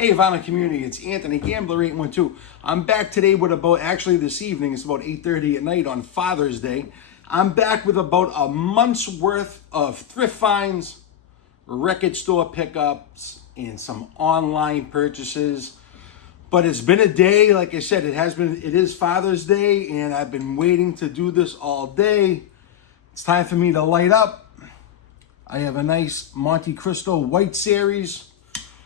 Hey, Ivana community, it's Anthony Gambler 812. I'm back today with this evening, it's about 8:30 at night on Father's Day. I'm back with about a month's worth of thrift finds, record store pickups, and some online purchases. But it's been a day, like I said, it is Father's Day, and I've been waiting to do this all day. It's time for me to light up. I have a nice Monte Cristo White Series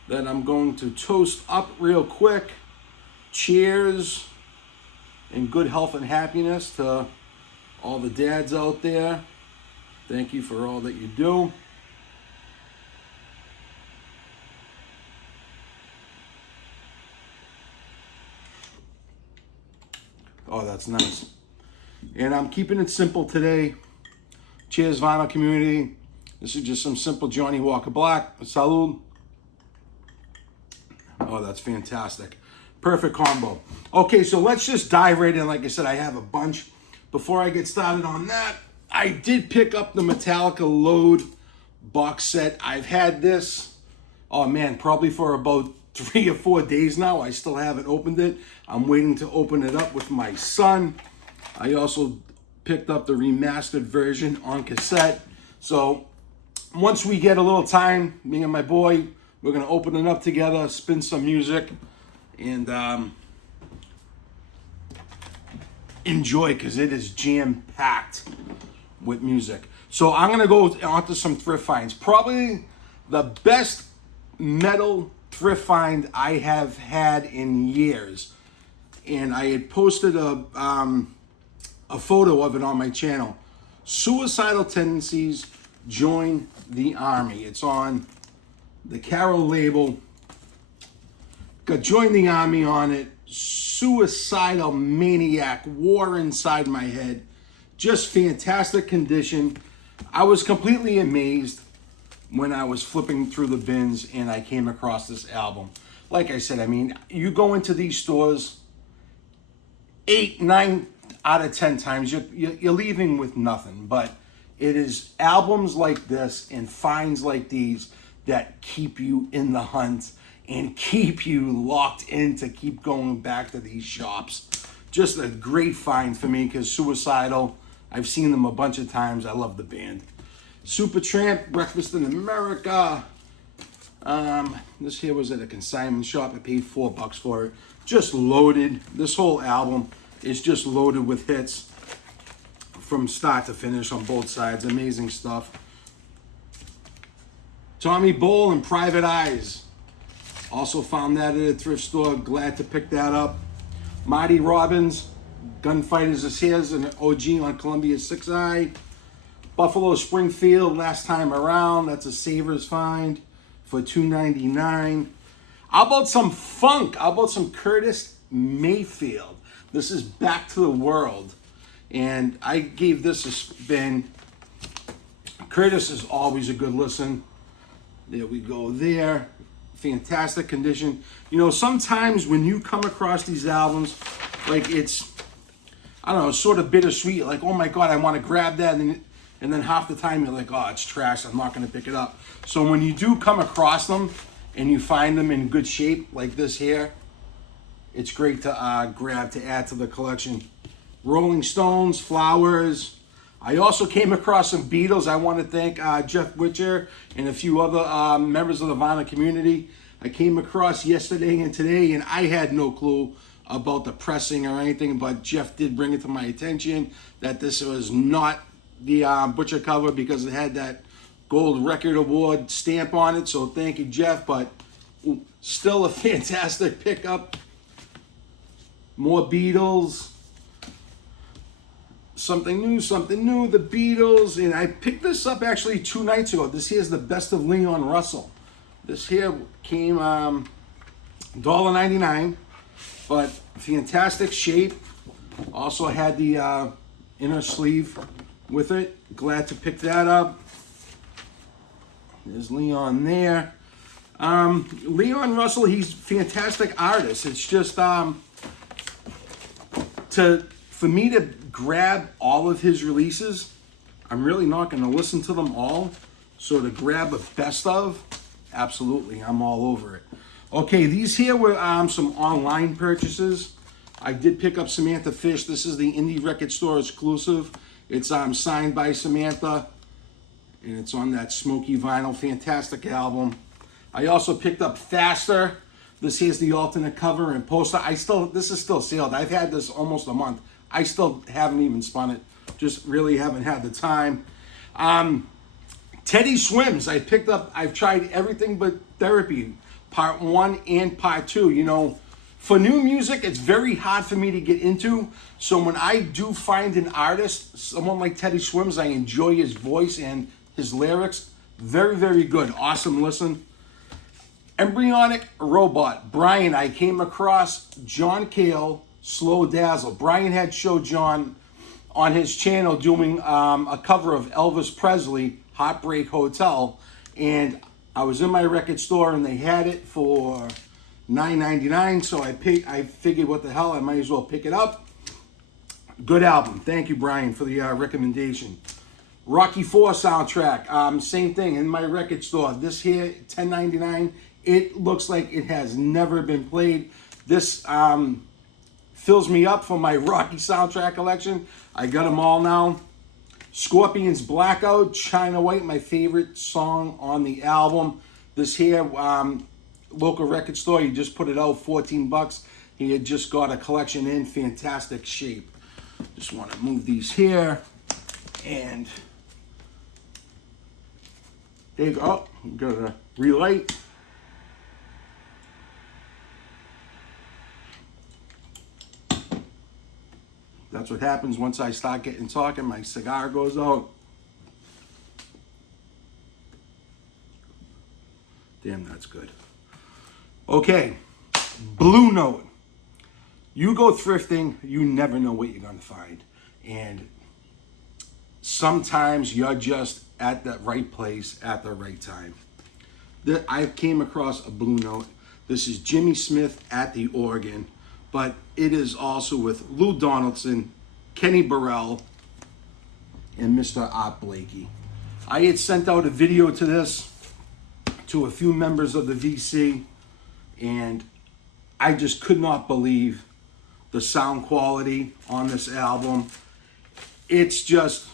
that I'm going to toast up real quick. Cheers and good health and happiness to all the dads out there. Thank you for all that you do. Oh, that's nice. And I'm keeping it simple today. Cheers, vinyl community. This is just some simple Johnny Walker Black. Salud. Oh, that's fantastic. Perfect combo. Okay, so let's just dive right in. Like I said, I have a bunch. Before I get started on that, I did pick up the Metallica Load box set. I've had this, oh man, probably for about 3 or 4 days now. I still haven't opened it. I'm waiting to open it up with my son. I also picked up the remastered version on cassette. So once we get a little time, me and my boy, we're gonna open it up together, spin some music, and enjoy, because it is jam-packed with music. So I'm gonna go onto some thrift finds. Probably the best metal thrift find I have had in years. And I had posted a photo of it on my channel. Suicidal Tendencies Join the Army. It's on the Carol label. Got Join the Army on it. Suicidal Maniac, War Inside My Head. Just fantastic condition. I was completely amazed when I was flipping through the bins and I came across this album. Like I said, I mean, you go into these stores 8, 9 out of 10 times, you're leaving with nothing. But it is albums like this and finds like these that keep you in the hunt and keep you locked in to keep going back to these shops. Just a great find for me, because Suicidal, I've seen them a bunch of times. I love the band. Supertramp, Breakfast in America. This here was at a consignment shop. I paid $4 for it. Just loaded. This whole album is just loaded with hits from start to finish on both sides. Amazing stuff. Tommy Bowl and Private Eyes. Also found that at a thrift store. Glad to pick that up. Marty Robbins, Gunfighters is His, and OG on Columbia 6i. Buffalo Springfield, Last Time Around. That's a Savers find for $2.99. How about some funk? How about some Curtis Mayfield? This is Back to the World. And I gave this a spin. Curtis is always a good listen. There we go there. Fantastic condition. You know, sometimes when you come across these albums, like it's, I don't know, sort of bittersweet. Like, oh my God, I want to grab that. And then half the time you're like, oh, it's trash. I'm not going to pick it up. So when you do come across them and you find them in good shape, like this here, it's great to grab to add to the collection. Rolling Stones, Flowers. I also came across some Beatles. I want to thank Jeff Witcher and a few other members of the vinyl community. I came across yesterday and today, and I had no clue about the pressing or anything, but Jeff did bring it to my attention that this was not the Butcher cover, because it had that gold record award stamp on it. So thank you, Jeff, but still a fantastic pickup. More Beatles. Something new, the Beatles. And I picked this up actually 2 nights ago. This here is the Best of Leon Russell. This here came $1.99, but fantastic shape. Also had the inner sleeve with it. Glad to pick that up. There's Leon there. Leon Russell, he's a fantastic artist. It's just for me to grab all of his releases, I'm really not going to listen to them all. So to grab a best of, absolutely, I'm all over it. Okay, these here were some online purchases. I did pick up Samantha Fish. This is the Indie Record Store exclusive. It's signed by Samantha, and it's on that smoky vinyl. Fantastic album. I also picked up Faster. This here's the alternate cover and poster. This is still sealed. I've had this almost a month. I still haven't even spun it. Just really haven't had the time. Teddy Swims. I've tried everything but Therapy, part 1 and part 2. You know, for new music, it's very hard for me to get into. So when I do find an artist, someone like Teddy Swims, I enjoy his voice and his lyrics. Very, very good. Awesome listen. Embryonic Robot. Brian, I came across John Cale, Slow Dazzle. Brian had showed John on his channel doing a cover of Elvis Presley, Heartbreak Hotel. And I was in my record store and they had it for $9.99. So I figured, what the hell, I might as well pick it up. Good album. Thank you, Brian, for the recommendation. Rocky IV soundtrack. Same thing in my record store. This here, $10.99. It looks like it has never been played. This fills me up for my Rocky soundtrack collection. I got them all now. Scorpions Blackout, China White, my favorite song on the album. This here, local record store, he just put it out, 14 bucks. He had just got a collection in fantastic shape. Just want to move these here. And there you go. Oh, I'm gonna relight. That's what happens once I start getting talking. My cigar goes out. Damn, that's good. Okay, Blue Note. You go thrifting, you never know what you're gonna find. And sometimes you're just at the right place at the right time. I came across a Blue Note. This is Jimmy Smith at the organ, but it is also with Lou Donaldson, Kenny Burrell, and Mr. Art Blakey. I had sent out a video to this to a few members of the VC, and I just could not believe the sound quality on this album. It's just,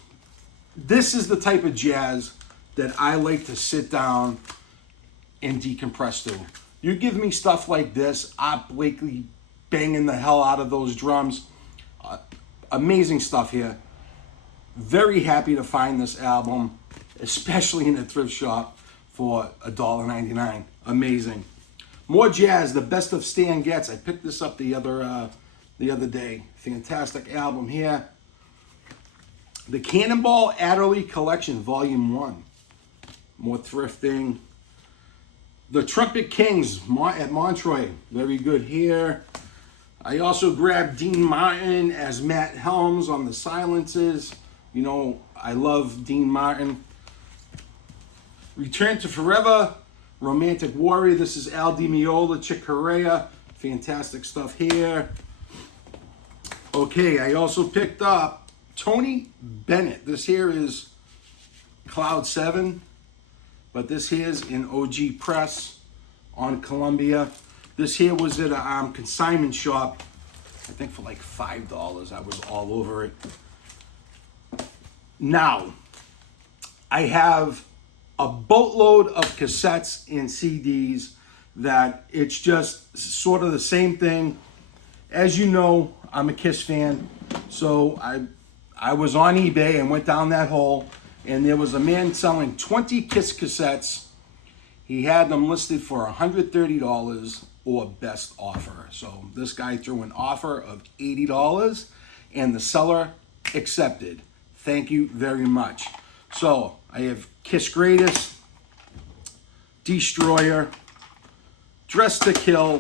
this is the type of jazz that I like to sit down and decompress to. You give me stuff like this, Art Blakey banging the hell out of those drums. Amazing stuff here. Very happy to find this album, especially in a thrift shop for $1.99. Amazing. More jazz, the best of Stan Getz. I picked this up the other day. Fantastic album here. The Cannonball Adderley Collection, Volume 1. More thrifting. The Trumpet Kings at Montreux. Very good here. I also grabbed Dean Martin as Matt Helms on the silences. You know, I love Dean Martin. Return to Forever, Romantic Warrior. This is Al Di Meola, Chick Corea. Fantastic stuff here. Okay, I also picked up Tony Bennett. This here is Cloud 7, but this here is in OG Press on Columbia. This here was at a consignment shop, I think for like $5. I was all over it. Now, I have a boatload of cassettes and CDs that it's just sort of the same thing. As you know, I'm a Kiss fan, so I was on eBay and went down that hole, and there was a man selling 20 Kiss cassettes. He had them listed for $130 or best offer. So this guy threw an offer of $80 and the seller accepted. Thank you very much. So I have Kiss Greatest, Destroyer, Dress to Kill,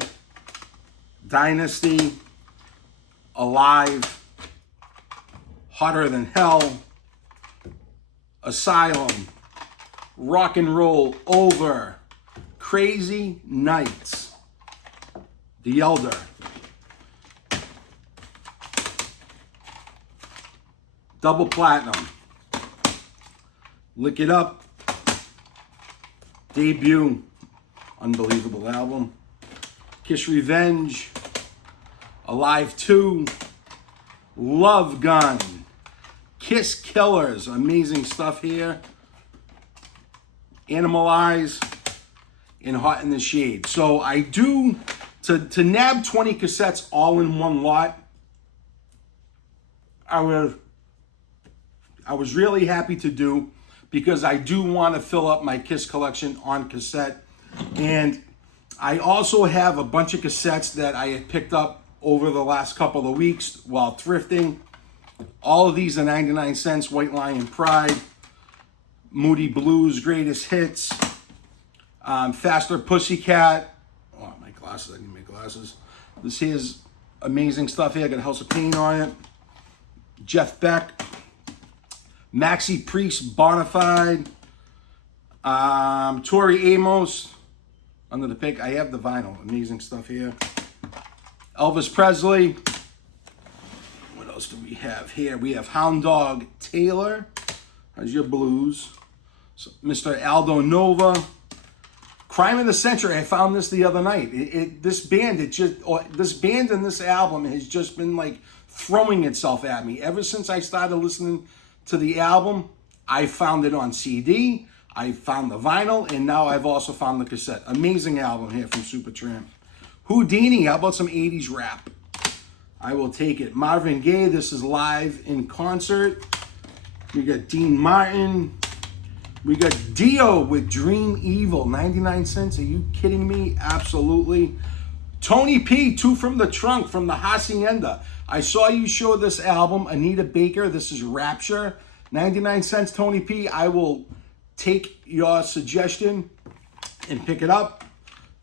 Dynasty, Alive, Hotter Than Hell, Asylum, Rock and Roll Over, Crazy Nights, The Elder, Double Platinum, Lick It Up, Debut, unbelievable album, Kiss Revenge, Alive 2, Love Gun, Kiss Killers, amazing stuff here, Animalize, and Hot in the Shade. So I do, to nab 20 cassettes all in one lot, I was really happy to do, because I do want to fill up my Kiss collection on cassette. And I also have a bunch of cassettes that I had picked up over the last couple of weeks while thrifting. All of these are 99 cents. White Lion Pride, Moody Blues Greatest Hits, Faster Pussycat. Oh, my glasses, I need my glasses. This here's amazing stuff here. Got House of Pain on it. Jeff Beck, Maxi Priest, Bonafide, Tori Amos, Under the Pink. I have the vinyl. Amazing stuff here. Elvis Presley. What else do we have here? We have Hound Dog Taylor. How's your blues? So, Mr. Aldo Nova. Crime of the Century. I found this the other night. This band and this album has just been like throwing itself at me. Ever since I started listening to the album, I found it on CD, I found the vinyl, and now I've also found the cassette. Amazing album here from Supertramp. Houdini, how about some 80s rap? I will take it. Marvin Gaye, this is live in concert. We got Dean Martin. We got Dio with Dream Evil, 99 cents. Are you kidding me? Absolutely. Tony P, Two from the Trunk from the Hacienda. I saw you show this album, Anita Baker. This is Rapture, 99 cents, Tony P. I will take your suggestion and pick it up.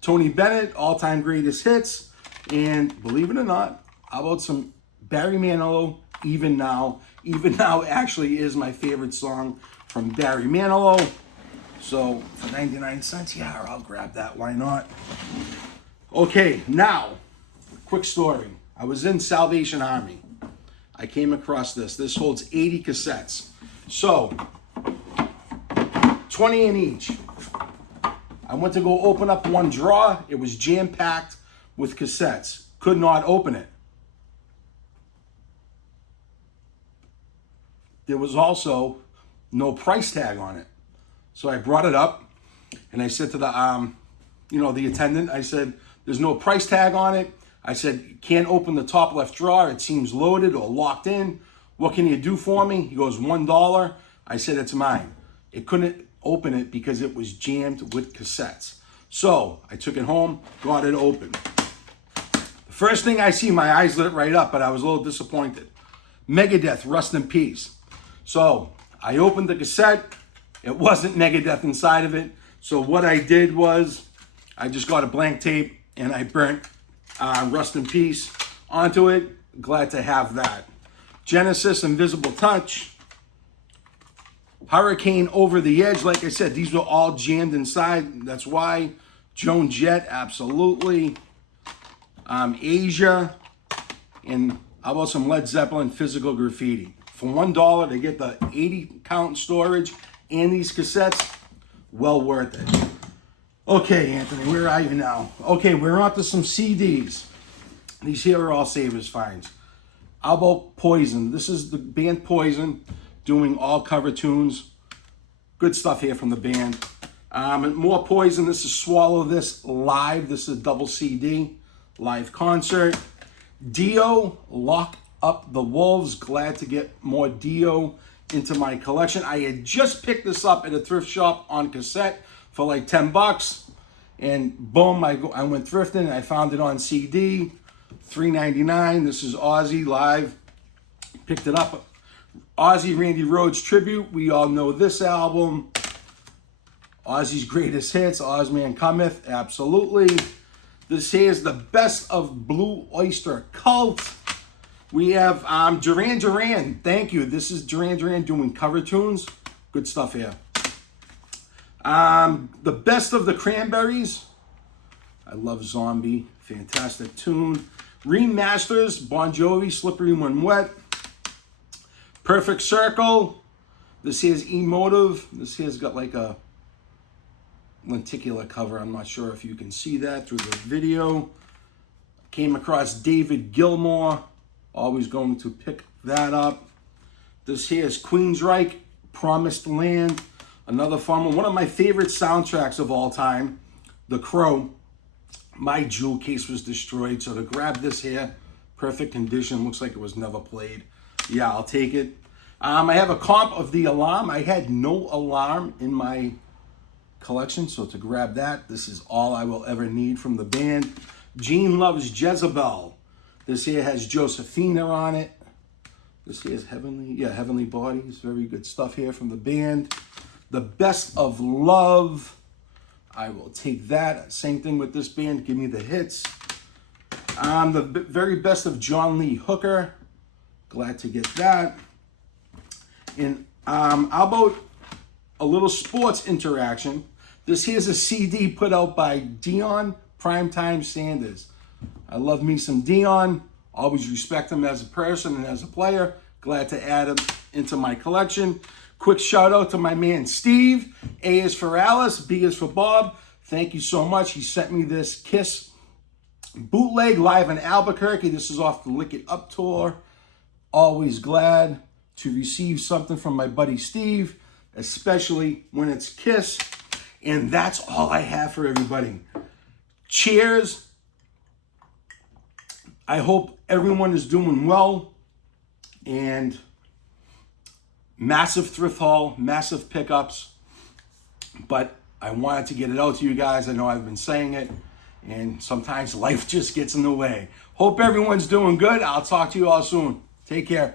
Tony Bennett, All-Time Greatest Hits. And believe it or not, how about some Barry Manilow, Even Now. Even Now actually is my favorite song from Barry Manilow. So for 99 cents, yeah, I'll grab that. Why not? Okay, now, quick story. I was in Salvation Army. I came across this. This holds 80 cassettes. So, 20 in each. I went to go open up one drawer. It was jam-packed with cassettes. Could not open it. There was also no price tag on it. So I brought it up and I said to the, the attendant, I said, there's no price tag on it. I said, can't open the top left drawer. It seems loaded or locked in. What can you do for me? He goes, $1. I said, it's mine. It couldn't open it because it was jammed with cassettes. So I took it home, got it open. The first thing I see, my eyes lit right up, but I was a little disappointed. Megadeth, Rust in Peace. So I opened the cassette. It wasn't Megadeth inside of it. So what I did was I just got a blank tape and I burnt Rust in Peace onto it. Glad to have that. Genesis, Invisible Touch. Hurricane, Over the Edge. Like I said, these were all jammed inside. That's why. Joan Jett, absolutely. Asia. And how about some Led Zeppelin, Physical Graffiti? For $1 to get the 80 count storage and these cassettes, well worth it. Okay, Anthony, where are you now? Okay, we're on to some CDs. These here are all Savers finds. How about Poison? This is the band Poison doing all cover tunes. Good stuff here from the band. And more Poison. This is Swallow This Live. This is a double CD. Live concert. Dio, Lock Up the Wolves. Glad to get more Dio into my collection. I had just picked this up at a thrift shop on cassette for like 10 bucks. And boom, I went thrifting and I found it on CD. $3.99. This is Ozzy live. Picked it up. Ozzy Randy Rhoads tribute. We all know this album. Ozzy's Greatest Hits. Ozman Cometh. Absolutely. This here is the Best of Blue Oyster Cult. We have Duran Duran. Thank you. This is Duran Duran doing cover tunes. Good stuff here. The Best of the Cranberries. I love Zombie. Fantastic tune. Remasters. Bon Jovi, Slippery When Wet. Perfect Circle. This here's Emotive. This here's got like a lenticular cover. I'm not sure if you can see that through the video. Came across David Gilmour. Always going to pick that up. This here is Queensryche, Promised Land. Another fun one. One of my favorite soundtracks of all time, The Crow. My jewel case was destroyed, so to grab this here, perfect condition. Looks like it was never played. Yeah, I'll take it. I have a comp of The Alarm. I had no Alarm in my collection, so to grab that, this is all I will ever need from the band. Gene Loves Jezebel. This here has Josephina on it. This here is Heavenly Bodies. Very good stuff here from the band. The Best of Love. I will take that. Same thing with this band. Give me the hits. The very best of John Lee Hooker. Glad to get that. And how about a little sports interaction? This here's a CD put out by Deion Primetime Sanders. I love me some Deion. Always respect him as a person and as a player. Glad to add him into my collection. Quick shout out to my man Steve. A is for Alice, B is for Bob. Thank you so much. He sent me this Kiss bootleg live in Albuquerque. This is off the Lick It Up tour. Always glad to receive something from my buddy Steve, especially when it's Kiss. And that's all I have for everybody. Cheers. I hope everyone is doing well. And massive thrift haul, massive pickups. But I wanted to get it out to you guys. I know I've been saying it, and sometimes life just gets in the way. Hope everyone's doing good. I'll talk to you all soon. Take care.